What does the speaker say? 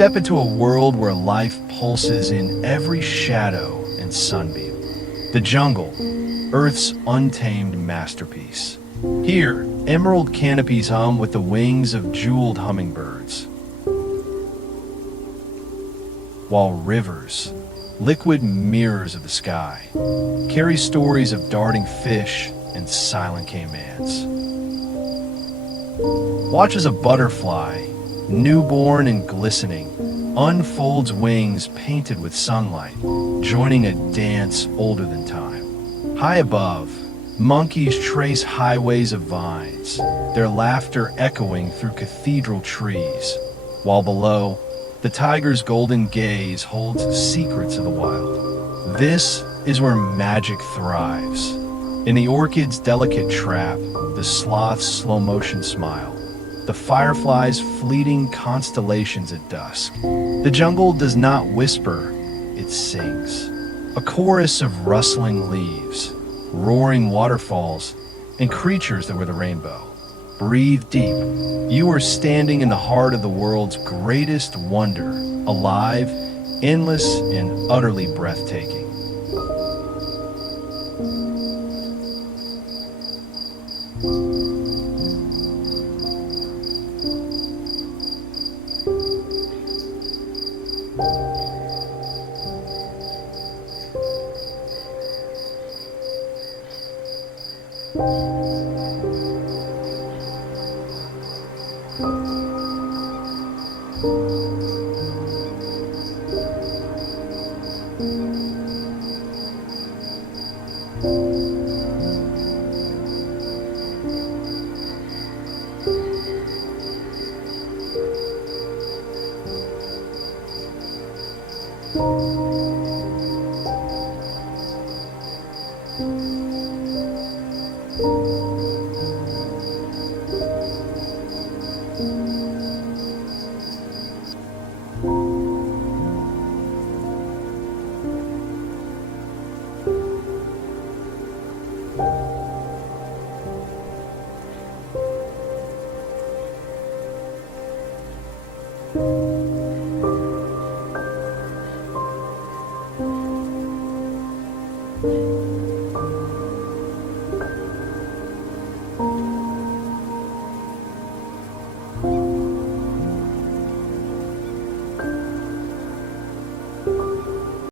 Step into a world where life pulses in every shadow and sunbeam. The jungle, Earth's untamed masterpiece. Here, emerald canopies hum with the wings of jeweled hummingbirds, while rivers, liquid mirrors of the sky, carry stories of darting fish and silent caimans. Watch as a butterfly, newborn and glistening, unfolds wings painted with sunlight, joining a dance older than time. High above, monkeys trace highways of vines, their laughter echoing through cathedral trees, while below, the tiger's golden gaze holds secrets of the wild. This is where magic thrives. In the orchid's delicate trap, the sloth's slow-motion smile, the firefly's fleeting constellations at dusk. The jungle does not whisper, it sings. A chorus of rustling leaves, roaring waterfalls, and creatures that were the rainbow. Breathe deep. You are standing in the heart of the world's greatest wonder, alive, endless, and utterly breathtaking.